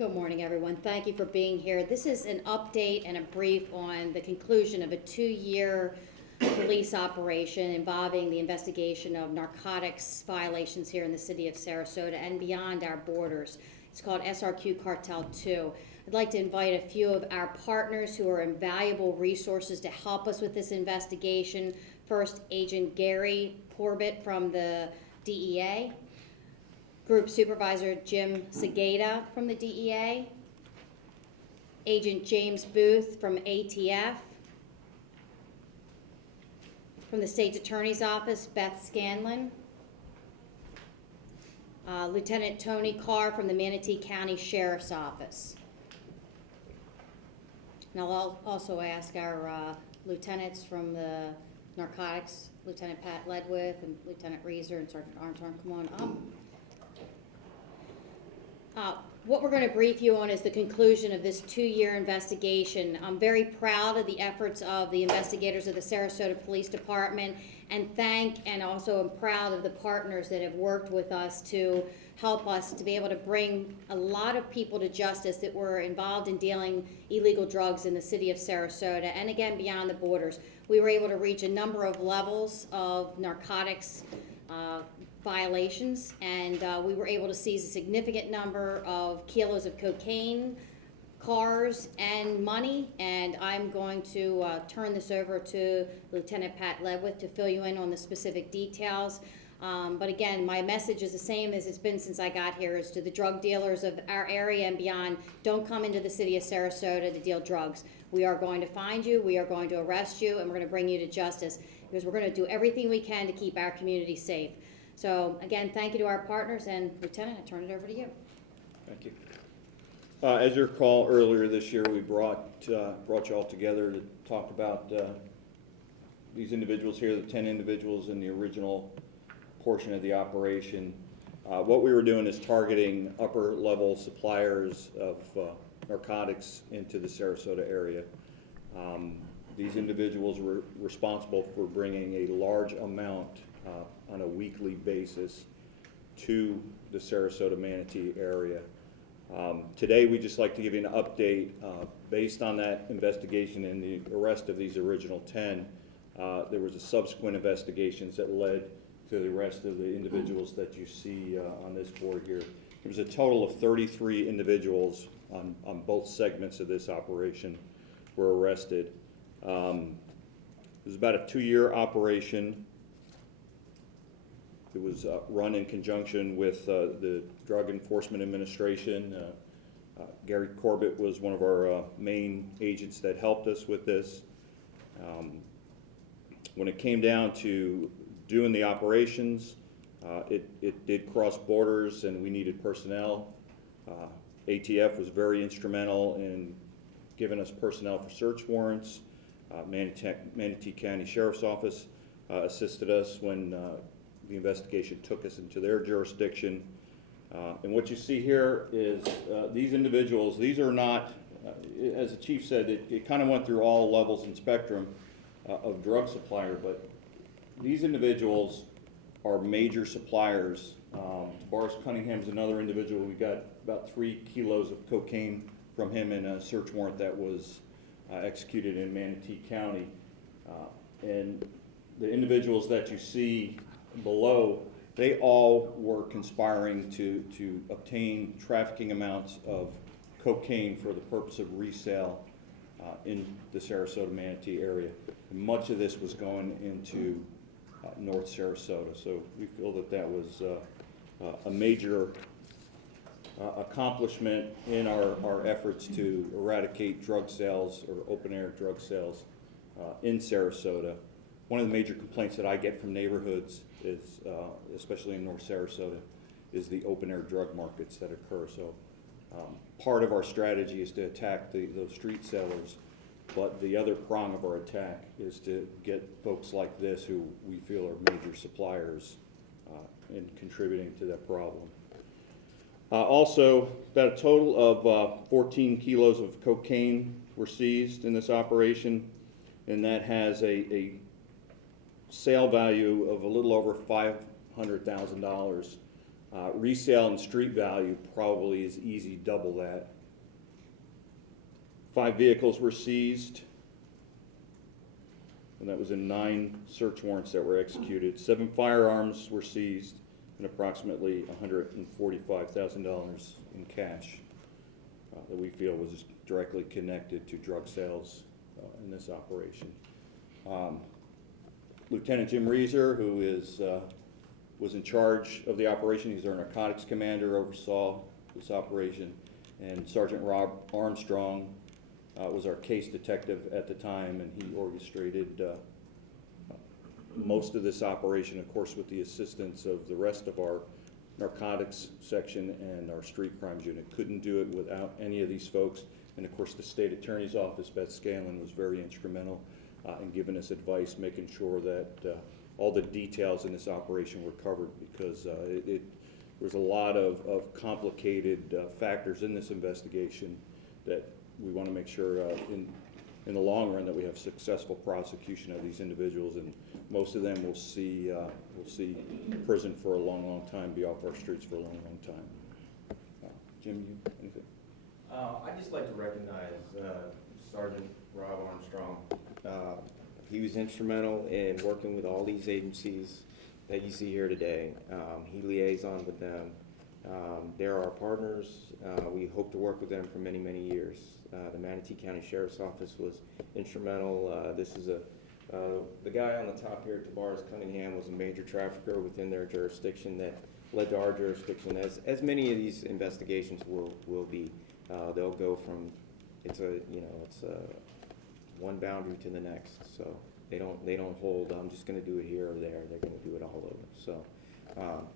Good morning, everyone. Thank you for being here. This is an update and a brief on the conclusion of a 2-year police operation involving the investigation of narcotics violations here in the city of Sarasota and beyond our borders. It's called SRQ Cartel II. I'd like to invite a few of our partners who are invaluable resources to help us with this investigation. First, Agent Gary Corbett from the DEA. Group Supervisor Jim Segata from the DEA, Agent James Booth from ATF, from the State Attorney's Office, Beth Scanlon, Lieutenant Tony Carr from the Manatee County Sheriff's Office. And I'll also ask our lieutenants from the narcotics, Lieutenant Pat Ledwith and Lieutenant Reeser and Sergeant Arntorn, come on up. What we're going to brief you on is the conclusion of this 2-year investigation. I'm very proud of the efforts of the investigators of the Sarasota Police Department and also am proud of the partners that have worked with us to help us to be able to bring a lot of people to justice that were involved in dealing illegal drugs in the city of Sarasota and again beyond the borders. We were able to reach a number of levels of narcotics violations, and we were able to seize a significant number of kilos of cocaine, cars, and money. And I'm going to turn this over to Lieutenant Pat Ledwith to fill you in on the specific details. But again, my message is the same as it's been since I got here, is to the drug dealers of our area and beyond: don't come into the city of Sarasota to deal drugs. We are going to find you, we are going to arrest you, and we're going to bring you to justice, because we're going to do everything we can to keep our community safe. So again, thank you to our partners, and Lieutenant, I turn it over to you. Thank you. As you recall, earlier this year we brought you all together to talk about these individuals here, the 10 individuals in the original portion of the operation. What we were doing is targeting upper level suppliers of narcotics into the Sarasota area. These individuals were responsible for bringing a large amount on a weekly basis to the Sarasota Manatee area. Today we'd just like to give you an update based on that investigation and the arrest of these original 10. There was a subsequent investigations that led to the arrest of the individuals that you see on this board here. There was a total of 33 individuals on both segments of this operation were arrested. It was about a 2-year operation. It was run in conjunction with the Drug Enforcement Administration. Gary Corbett was one of our main agents that helped us with this. When it came down to doing the operations, it did cross borders and we needed personnel. ATF was very instrumental in giving us personnel for search warrants. Manatee County Sheriff's Office assisted us when the investigation took us into their jurisdiction. And what you see here is these individuals, these are not, as the chief said, it kind of went through all levels and spectrum of drug supplier, but these individuals are major suppliers. Boris Cunningham's another individual. We got about 3 kilos of cocaine from him in a search warrant that was executed in Manatee County. And the individuals that you see below, they all were conspiring to obtain trafficking amounts of cocaine for the purpose of resale in the Sarasota Manatee area. And much of this was going into North Sarasota, so we feel that that was a major accomplishment in our efforts to eradicate drug sales or open air drug sales in Sarasota. One of the major complaints that I get from neighborhoods is, especially in North Sarasota, is the open air drug markets that occur. So part of our strategy is to attack those street sellers, but the other prong of our attack is to get folks like this who we feel are major suppliers in contributing to that problem. Also, about a total of 14 kilos of cocaine were seized in this operation, and that has a sale value of a little over $500,000 Resale and street value probably is easy double that. 5 vehicles were seized, and that was in 9 search warrants that were executed. 7 firearms were seized, and approximately $145,000 in cash that we feel was directly connected to drug sales in this operation. Lieutenant Jim Reeser, who was in charge of the operation, he's our narcotics commander, oversaw this operation, and Sergeant Rob Armstrong was our case detective at the time, and he orchestrated most of this operation, of course, with the assistance of the rest of our narcotics section and our street crimes unit. Couldn't do it without any of these folks. And of course, the state attorney's office, Beth Scanlon, was very instrumental in giving us advice, making sure that all the details in this operation were covered, because there's a lot of complicated factors in this investigation that we want to make sure in the long run that we have successful prosecution of these individuals, and most of them will see prison for a long, long time, be off our streets for a long, long time. Jim, you anything? I'd just like to recognize Sergeant Rob Armstrong. He was instrumental in working with all these agencies that you see here today. He liaisoned with them. They're our partners. We hope to work with them for many, many years. The Manatee County Sheriff's Office was instrumental. This is the guy on the top here, Tavares Cunningham, was a major trafficker within their jurisdiction that led to our jurisdiction, as many of these investigations will be. They'll go from it's one boundary to the next. So they don't hold. I'm just going to do it here or there. They're going to do it all over. So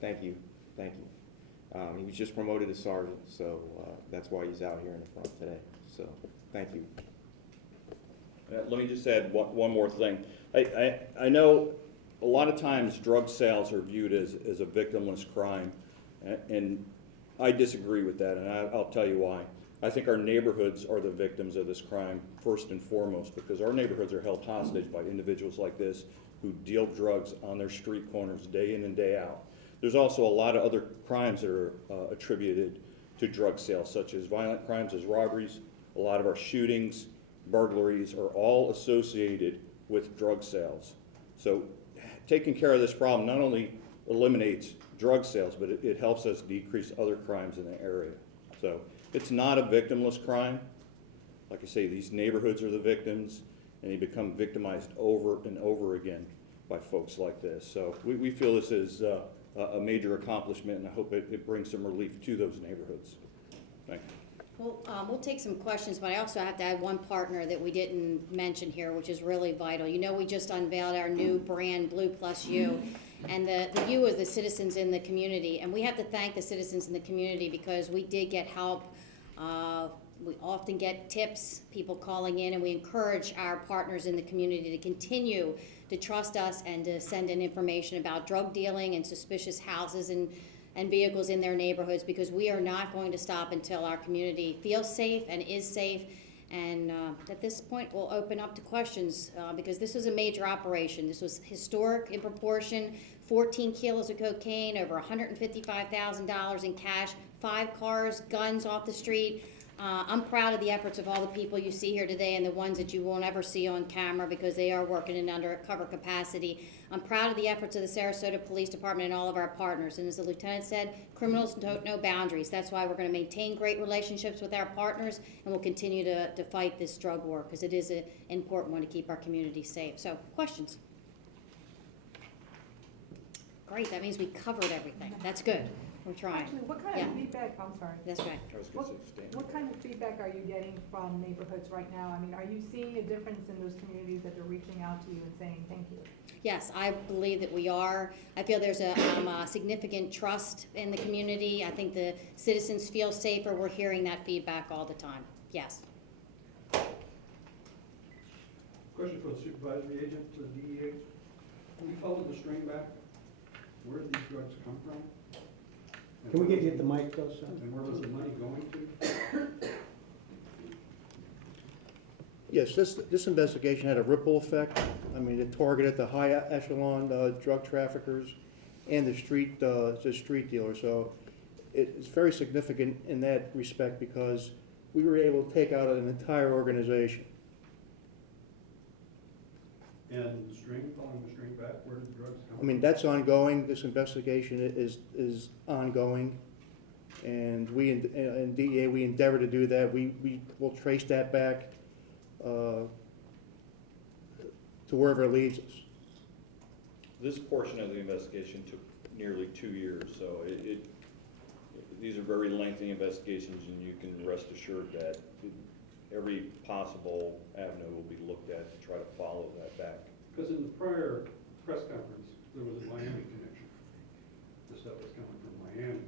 thank you. He was just promoted to sergeant, so that's why he's out here in the front today. So thank you. Let me just add one more thing. I know a lot of times drug sales are viewed as a victimless crime, and I disagree with that, and I'll tell you why. I think our neighborhoods are the victims of this crime first and foremost, because our neighborhoods are held hostage by individuals like this who deal drugs on their street corners day in and day out. There's also a lot of other crimes that are attributed to drug sales, such as violent crimes, as robberies. A lot of our shootings, burglaries are all associated with drug sales. So taking care of this problem not only eliminates drug sales, but it helps us decrease other crimes in the area. So it's not a victimless crime. Like I say, these neighborhoods are the victims, and they become victimized over and over again by folks like this. So we feel this is a major accomplishment, and I hope it brings some relief to those neighborhoods. Thank you. Well, we'll take some questions, but I also have to add one partner that we didn't mention here, which is really vital. You know, we just unveiled our new brand, Blue Plus U, and the U is the citizens in the community, and we have to thank the citizens in the community because we did get help. We often get tips, people calling in, and we encourage our partners in the community to continue to trust us and to send in information about drug dealing and suspicious houses and vehicles in their neighborhoods, because we are not going to stop until our community feels safe and is safe. And at this point, we'll open up to questions because this was a major operation. This was historic in proportion, 14 kilos of cocaine, over $155,000 in cash, 5 cars, guns off the street. I'm proud of the efforts of all the people you see here today and the ones that you won't ever see on camera because they are working in undercover capacity. I'm proud of the efforts of the Sarasota Police Department and all of our partners. And as the lieutenant said, criminals don't know boundaries. That's why we're going to maintain great relationships with our partners, and we'll continue to fight this drug war because it is an important one to keep our community safe. So, questions? Great, that means we covered everything. That's good. We're trying. Actually, what kind of feedback, I'm sorry. That's right. What kind of feedback are you getting from neighborhoods right now? I mean, are you seeing a difference in those communities that they're reaching out to you and saying thank you? Yes, I believe that we are. I feel there's a significant trust in the community. I think the citizens feel safer. We're hearing that feedback all the time. Yes. Question for the supervisory agent, the DEA. Can we follow the string back? Where did these drugs come from? Can we get you at the mic though, sir? And where was the money going to? Yes, this investigation had a ripple effect. I mean, it targeted the high echelon drug traffickers and the street dealer. So it's very significant in that respect because we were able to take out an entire organization. And the string, following the string back, where did the drugs come I from? mean, that's ongoing. This investigation is ongoing. And we, in DEA, we endeavor to do that. We will trace that back to wherever it leads us. This portion of the investigation took nearly 2 years, so these are very lengthy investigations, and you can rest assured that every possible avenue will be looked at to try to follow that back. Because in the prior press conference, there was a Miami connection. The stuff was coming from Miami.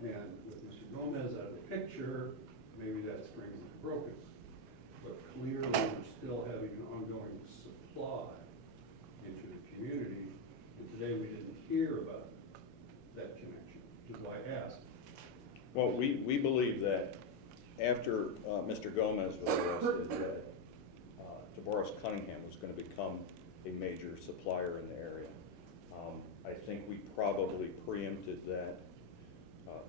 And with Mr. Gomez out of the picture, maybe that string is broken. But clearly, we're still having an ongoing supply into the community. And today, we didn't hear about that connection, which is why I asked. Well, we believe that after Mr. Gomez was arrested, that DeBoris Cunningham was going to become a major supplier in the area. I think we probably preempted that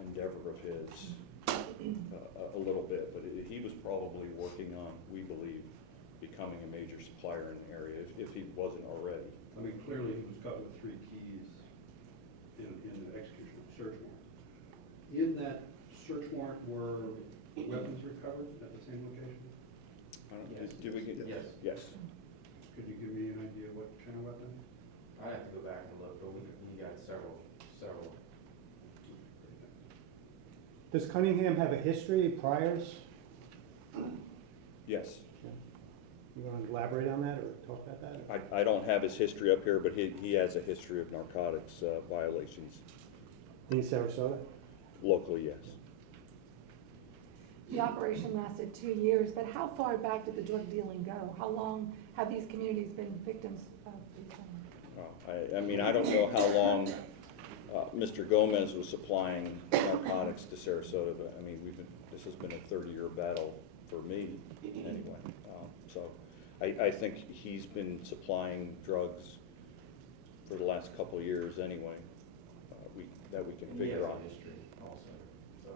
endeavor of his a little bit, but he was probably working on, we believe, becoming a major supplier in the area if he wasn't already. I mean, clearly, he was caught with 3 keys in the execution of the search warrant. In that search warrant were weapons recovered at the same location? Yes. Did we get? Yes. Yes. Could you give me an idea what kind of weapon? I have to go back and look, but we got several. Does Cunningham have a history, priors? Yes. You want to elaborate on that or talk about that? I don't have his history up here, but he has a history of narcotics violations. In Sarasota? Locally, yes. The operation lasted 2 years, but how far back did the drug dealing go? How long have these communities been victims of these? I mean, I don't know how long Mr. Gomez was supplying narcotics to Sarasota, but I mean, this has been a 30-year battle for me, anyway. So I think he's been supplying drugs for the last couple of years anyway, that we can figure out. History also, so.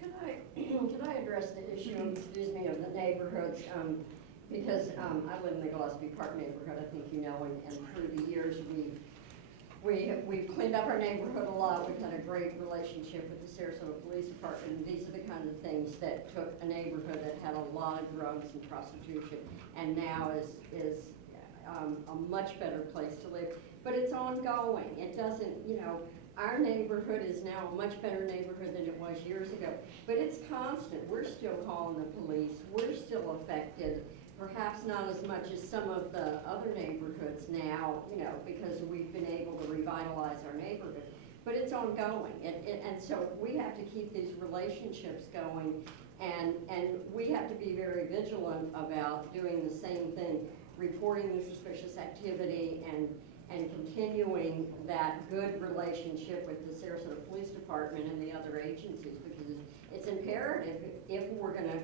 Can I address the issue, excuse me, of the neighborhoods? Because I live in the Gillespie Park neighborhood, I think you know, and through the years we've cleaned up our neighborhood a lot. We've had a great relationship with the Sarasota Police Department. And these are the kind of things that took a neighborhood that had a lot of drugs and prostitution, and now is a much better place to live. But it's ongoing. It doesn't, you know, our neighborhood is now a much better neighborhood than it was years ago. But it's constant. We're still calling the police. We're still affected. Perhaps not as much as some of the other neighborhoods now, you know, because we've been able to revitalize our neighborhood. But it's ongoing. And so we have to keep these relationships going. And we have to be very vigilant about doing the same thing, reporting the suspicious activity and continuing that good relationship with the Sarasota Police Department and the other agencies, because it's imperative if we're going to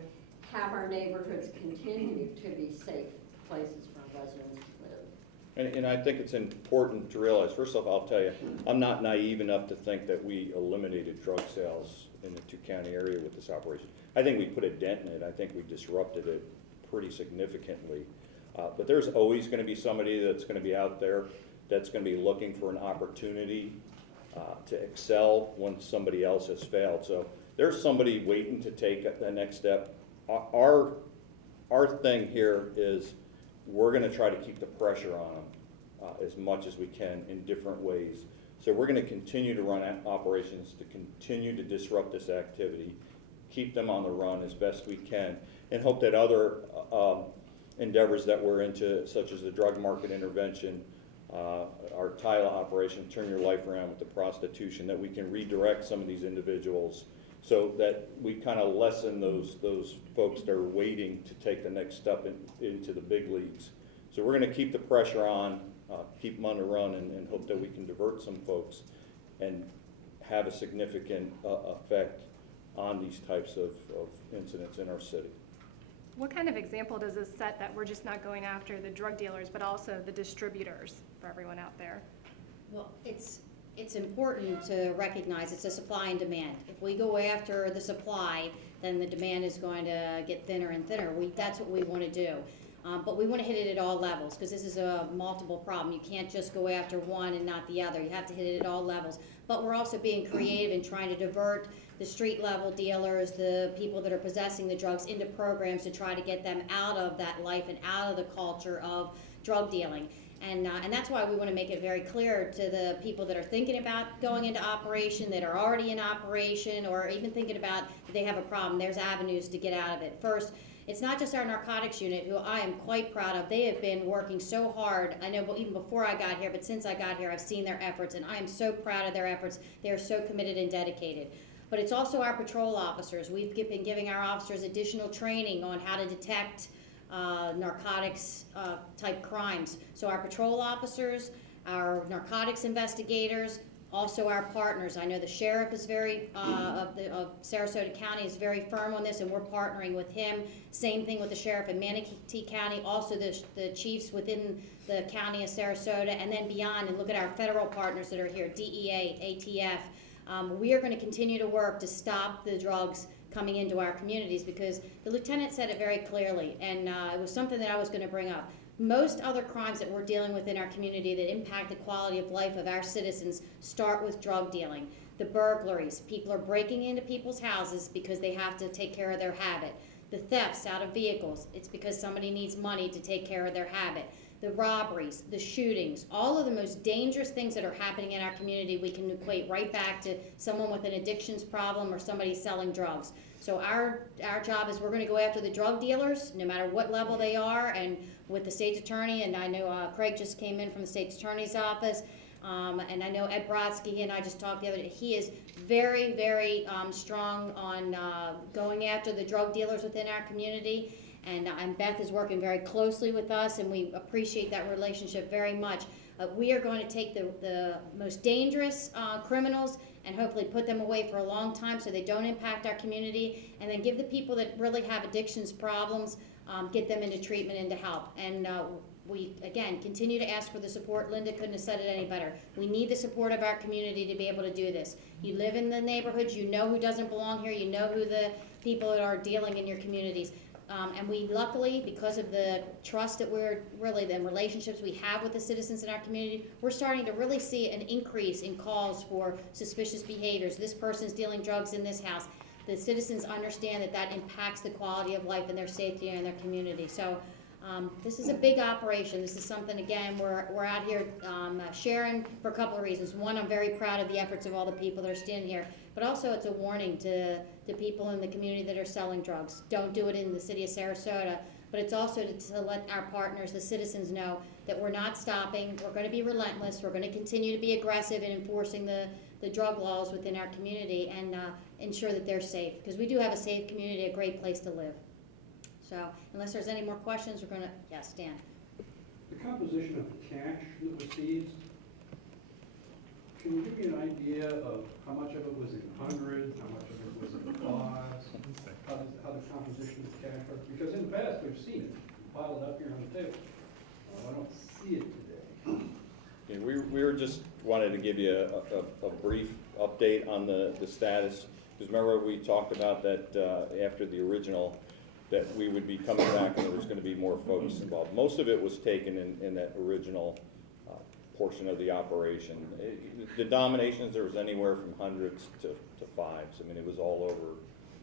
have our neighborhoods continue to be safe places for residents to live. And I think it's important to realize, first off, I'll tell you, I'm not naive enough to think that we eliminated drug sales in the two-county area with this operation. I think we put a dent in it. I think we disrupted it pretty significantly. But there's always going to be somebody that's going to be out there that's going to be looking for an opportunity to excel when somebody else has failed. So there's somebody waiting to take the next step. Our thing here is we're going to try to keep the pressure on them as much as we can in different ways. So we're going to continue to run operations to continue to disrupt this activity, keep them on the run as best we can, and hope that other endeavors that we're into, such as the drug market intervention, our TILA operation, Turn Your Life Around with the prostitution, that we can redirect some of these individuals so that we kind of lessen those folks that are waiting to take the next step into the big leagues. So we're going to keep the pressure on, keep them on the run, and hope that we can divert some folks and have a significant effect on these types of incidents in our city. What kind of example does this set that we're just not going after the drug dealers, but also the distributors for everyone out there? Well, it's important to recognize it's a supply and demand. If we go after the supply, then the demand is going to get thinner and thinner. That's what we want to do. But we want to hit it at all levels, because this is a multiple problem. You can't just go after one and not the other. You have to hit it at all levels. But we're also being creative in trying to divert the street level dealers, the people that are possessing the drugs, into programs to try to get them out of that life and out of the culture of drug dealing. And that's why we want to make it very clear to the people that are thinking about going into operation, that are already in operation, or even thinking about if they have a problem, there's avenues to get out of it. First, it's not just our narcotics unit, who I am quite proud of. They have been working so hard. I know even before I got here, but since I got here, I've seen their efforts, and I am so proud of their efforts. They are so committed and dedicated. But it's also our patrol officers. We've been giving our officers additional training on how to detect narcotics type crimes. So our patrol officers, our narcotics investigators, also our partners. I know the sheriff is of Sarasota County is very firm on this, and we're partnering with him. Same thing with the sheriff in Manatee County, also the chiefs within the county of Sarasota, and then beyond. And look at our federal partners that are here, DEA, ATF. We are going to continue to work to stop the drugs coming into our communities, because the lieutenant said it very clearly, and it was something that I was going to bring up. Most other crimes that we're dealing with in our community that impact the quality of life of our citizens start with drug dealing. The burglaries, people are breaking into people's houses because they have to take care of their habit. The thefts out of vehicles, it's because somebody needs money to take care of their habit. The robberies, the shootings, all of the most dangerous things that are happening in our community, we can equate right back to someone with an addictions problem or somebody selling drugs. So our job is we're going to go after the drug dealers, no matter what level they are, and with the state's attorney, and I know Craig just came in from the state's attorney's office, and I know Ed Brodsky, he and I just talked the other day. He is very, very strong on going after the drug dealers within our community. And Beth is working very closely with us, and we appreciate that relationship very much. We are going to take the most dangerous criminals and hopefully put them away for a long time so they don't impact our community, and then give the people that really have addictions problems, get them into treatment and to help. And we, again, continue to ask for the support. Linda couldn't have said it any better. We need the support of our community to be able to do this. You live in the neighborhoods, you know who doesn't belong here, you know who the people that are dealing in your communities. And we luckily, because of the trust that the relationships we have with the citizens in our community, we're starting to really see an increase in calls for suspicious behaviors. This person's dealing drugs in this house. The citizens understand that that impacts the quality of life and their safety and their community. So this is a big operation. This is something, again, we're out here sharing for a couple of reasons. One, I'm very proud of the efforts of all the people that are standing here, but also it's a warning to the people in the community that are selling drugs. Don't do it in the city of Sarasota, but it's also to let our partners, the citizens, know that we're not stopping. We're going to be relentless. We're going to continue to be aggressive in enforcing the drug laws within our community, and ensure that they're safe, because we do have a safe community, a great place to live. So unless there's any more questions, we're going to, yes, Dan. The composition of the cash that was seized, can you give me an idea of how much of it was in hundreds, how much of it was in fives, how the composition of the cash was? Because in the past, we've seen it piled up here on the table. I don't see it today. Yeah, we were just wanted to give you a brief update on the status, because remember we talked about that after the original, that we would be coming back and there was going to be more focus involved. Most of it was taken in that original portion of the operation. The denominations, there was anywhere from hundreds to fives. I mean, it was all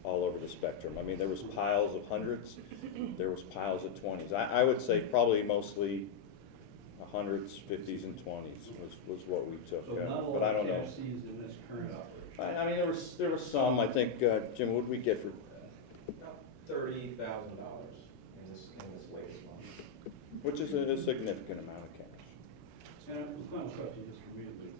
over the spectrum. I mean, there was piles of hundreds, there was piles of 20s. I would say probably mostly hundreds, 50s, and 20s was what we took. So not a but lot I don't of know. cash seized in this current operation. I mean, there was some. I think Jim, what did we get for? About $30,000 in this latest one. Which is a significant amount of cash. And the final question, just for me to do.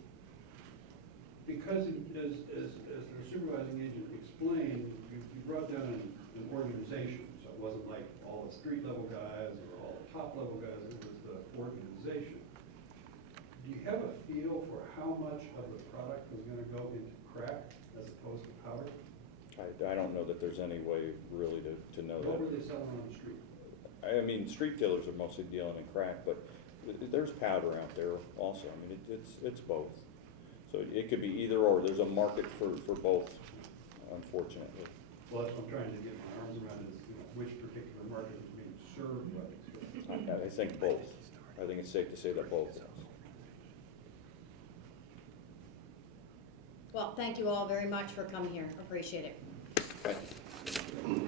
Because as the supervising agent explained, you brought down an organization, so it wasn't like all the street level guys or all the top level guys, it was the organization. Do you have a feel for how much of the product was going to go into crack as opposed to powder? I don't know that there's any way really to know What were that. they selling on the street? I mean, street dealers are mostly dealing in crack, but there's powder out there also. I mean, it's both. So it could be either or. There's a market for both, unfortunately. Well, that's what I'm trying to get my arms around is, which particular market is being served by these guys. I think both. I think it's safe to say that both. Well, thank you all very much for coming here. Appreciate it. Thank you.